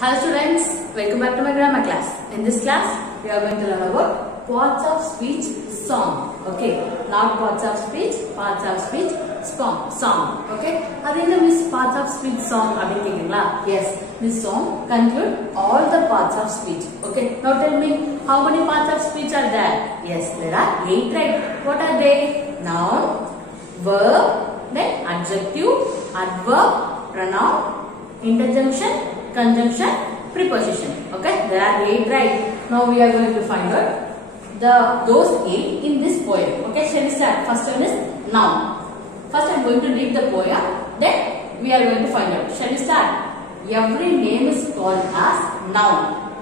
Hello students, welcome back to my grammar class. In this class, we are going to learn about parts of speech song. Okay, not parts of speech song. Okay, that is parts of speech song. Yes, this song conclude all the parts of speech. Okay, now tell me how many parts of speech are there? Yes, there are 8, right? What are they? Noun, verb, then adjective, adverb, pronoun, interjunction, conjunction, preposition. Okay, there are 8, right? Now we are going to find out those 8 in this poem. Okay, shall we start? First one is noun. First I am going to read the poem, then we are going to find out. Shall we start? Every name is called as noun,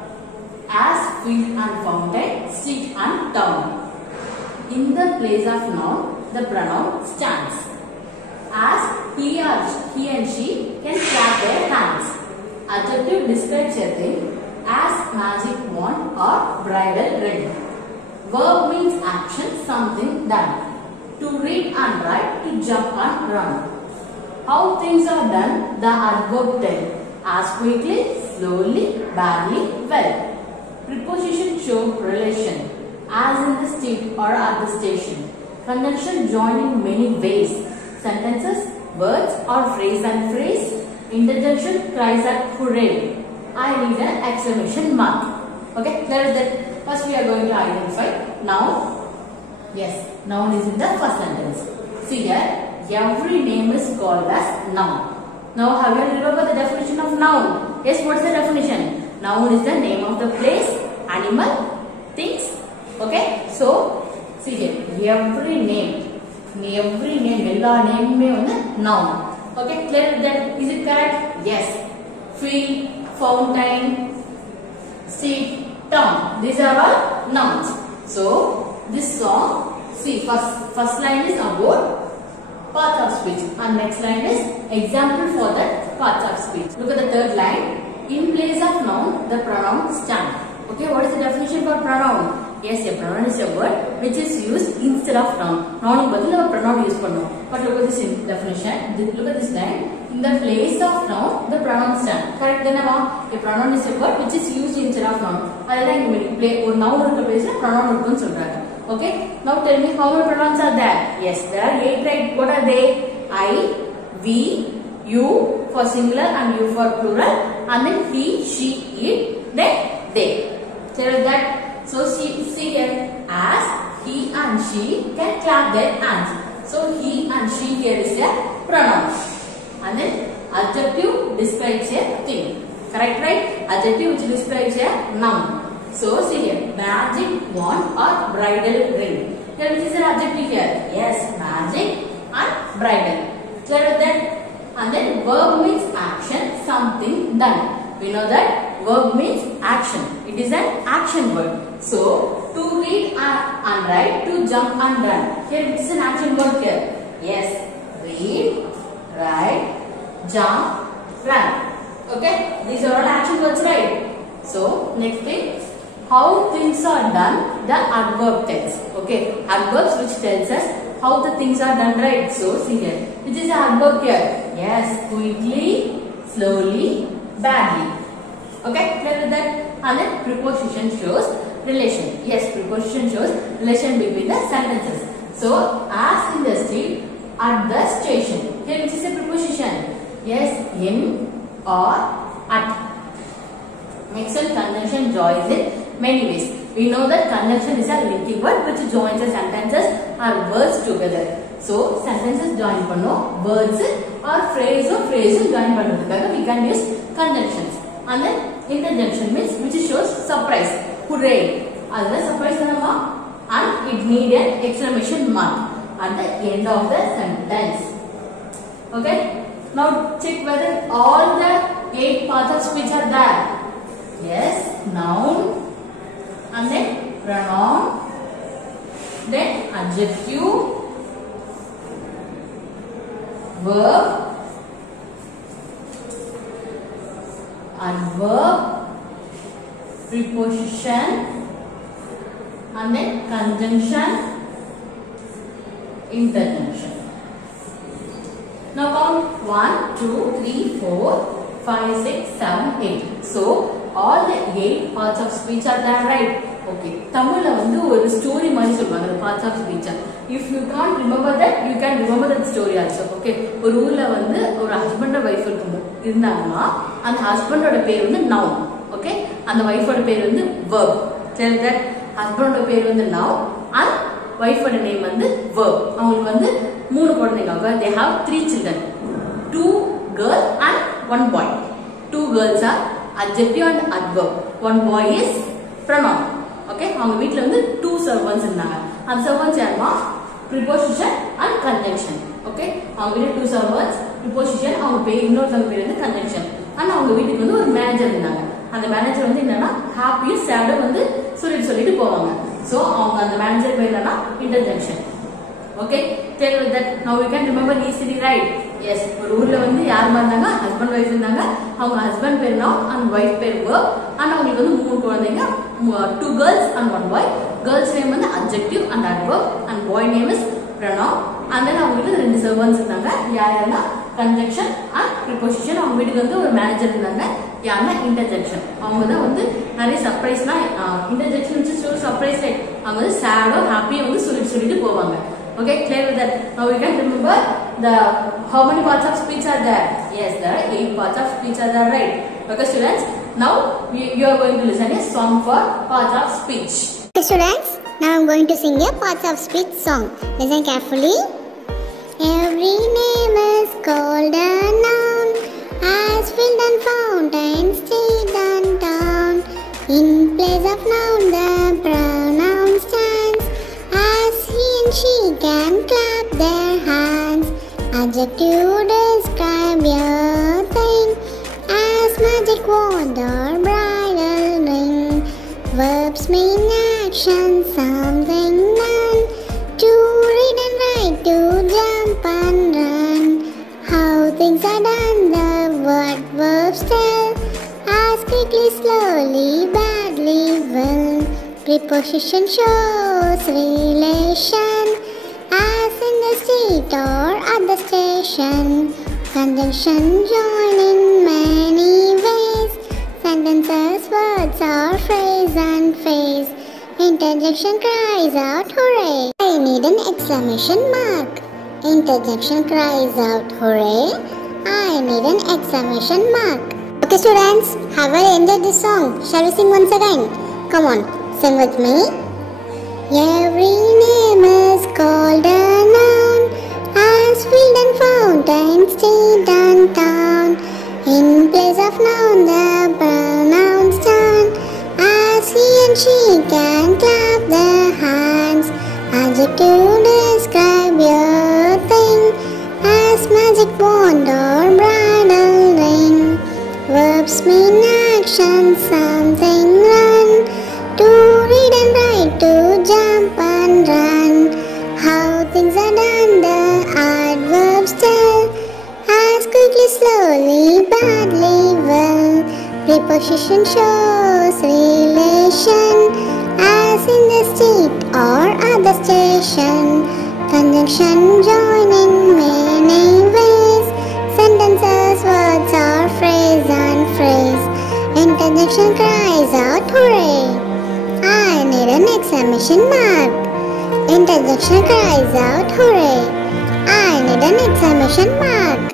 as field and fountain, street and town. In the place of noun, the pronoun stands, as he and she can clap their hands. Adjective describes a thing, as magic wand or bridal ring. Verb means action, something done. To read and write, to jump and run. How things are done, the adverb tell, as quickly, slowly, badly, well. Preposition show relation, as in the street or at the station. Conjunction join in many ways. Sentences, words or phrase and phrase. Interjunction cries at hooray. I need an exclamation mark. Okay, clear that. First we are going to identify noun. Yes, noun is in the first sentence. See here, every name is called as noun. Now have you remember the definition of noun? Yes, what is the definition? Noun is the name of the place, animal, things. Okay, so see here, every name, all name noun. Okay, clear that. Is it correct? Yes. Field, fountain, street, town. These are all nouns. So this song, see, first line is about part of speech, and next line is example for that part of speech. Look at the third line. In place of noun, the pronoun stand. Okay, what is the definition for pronoun? Yes, a pronoun is a word which is used instead of noun. Noun is a pronoun use pannom. But look at this definition. Look at this line. In the place of noun, the pronoun stand. Correct? Then a pronoun is a word which is used instead of noun. That is play or noun or place pronoun. Okay. Now tell me how many pronouns are there? Yes, there are 8, right? What are they? I, we, you for singular and you for plural, and then he, she, it, then they. Clear that? So see here, as he and she can clap their hands. So he and she here is a pronoun. And then adjective describes a thing. Correct, right? Adjective which describes a noun. So see here, magic wand or bridal ring. Here which is an adjective here? Yes, magic and bridal. Clear with that? And then verb means action, something done. We know that verb means action. It is an action word. So, to read and write, to jump and run. Here it is an action word here. Yes, read, write, jump, run. Okay, these are all action words, right? So, next thing, how things are done, the adverb tells. Okay, adverbs which tells us how the things are done, right? So, see here, which is an adverb here? Yes, quickly, slowly, badly. Okay, clear with that? And then preposition shows relation. Yes, preposition shows relation between the sentences. So, as in the street, at the station. Here which is a preposition? Yes, in or at. Makes a conjunction joins in many ways. We know that conjunction is a linking word which joins the sentences or words together. So, sentences join panno, words or phrase join panno. We can use conjunctions. And then interjunction means which shows surprise. Hooray! Other surprise and it needs an exclamation mark at the end of the sentence. Okay? Now check whether all the 8 parts of speech are there. Yes, noun, and then pronoun, then adjective, verb, adverb, preposition, and then conjunction, interjunction. Now count 1, 2, 3, 4, 5, 6, 7, 8. So all the 8 parts of speech are there, right? Okay. தமிழ்ல வந்து ஒரு story மாதிரி சொல்வாங்க the parts of speech. If you can't remember that, you can remember that story also. Okay. ஒரு ஊர்ல வந்து ஒரு husband and wife இருந்தாங்கன்னா அந்த ஹஸ்பண்டோட பேர் வந்து noun. Okay. அந்த வைஃபோட பேர் வந்து verb. Tell that ஹஸ்பண்டோட பேர் வந்து noun and வைஃபோட நேம் வந்து verb. அவங்களுக்கு வந்து மூணு குழந்தைங்க. They have 3 children. 2 girls and 1 boy. 2 girls are adjective and adverb. 1 boy is pronoun. Okay, அவங்க வீட்ல வந்து 2 servants இருந்தாங்க. அந்த servants யாருமா? Preposition and conjunction. Okay, அவங்க வீட்ல 2 servants, preposition, அவங்க பேர் இன்னொருத்தங்க பேர் வந்து conjunction. and அவங்க வீட்டுக்கு வந்து ஒரு மேனேஜர் இருந்தாங்க. அந்த மேனேஜர் வந்து என்னன்னா ஹாப்பியும் சேடும் வந்து சொல்லிட்டு போவாங்க. சோ அவங்க அந்த மேனேஜர் பேர் என்னன்னா interjection. Okay, tell me that now we can remember easily, right? Yes, ஒரு ஊர்ல வந்து யார் இருந்தாங்க? ஹஸ்பண்ட் வைஃப் இருந்தாங்க. அவங்க ஹஸ்பண்ட் பேர் noun and வைஃப் பேர் verb. and அவங்களுக்கு வந்து மூணு குழந்தைங்க, 2 girls and 1 boy. Girls name வந்து adjective and adverb and boy name is pronoun. and then அவங்களுக்கு ரெண்டு servants இருந்தாங்க. யாருன்னா conjunction and preposition. அவங்க வீட்டுக்கு வந்து ஒரு மேனேஜர் இருந்தாங்க. யாருன்னா interjection. அவங்க தான் வந்து நிறைய சர்ப்ரைஸ்னா interjection which is surprise, right? அவங்க வந்து சேடோ ஹாப்பியோ வந்து சொல்லிட்டு போவாங்க. Okay, clear with that. Now we can remember the how many parts of speech are there? Yes, there are 8 parts of speech are there, right? Okay, students. Now you are going to listen a song for parts of speech. Okay, students. Now I am going to sing a parts of speech song. Listen carefully. Every name is called a noun, as filled and fountains, street and town. In place of noun, the pronoun stands. As he and she can clap their hands. Adjective describe your thing, as magic wand or bridal ring. Verbs mean action, something done. To read and write, to jump and run. How things are done, the what verbs tell. As quickly, slowly, badly, well. Preposition shows relation, as in the street or at the station. Conjunction join in many ways. Sentences, words or phrase and phrase. Interjection cries out hooray. I need an exclamation mark. Interjection cries out hooray. I need an exclamation mark. Okay, students, have I enjoyed this song? Shall we sing once again? Come on, sing with me. Every name is called a noun, as field and fountain, street and town. In place of noun, the pronoun stand, as he and she can clap their hands. Adjective describe your thing, as magic wand or bridal ring. Verbs mean action, something run. To read and write, to jump and run. How things are done, the adverbs tell. As quickly, slowly, badly, well. Preposition shows relation, as in the street or at the station. Conjunction join in many ways. Sentences, words or phrase and phrase. Interjection cries out hooray. I need an exclamation mark. Interjection cries out hooray. I need an exclamation mark.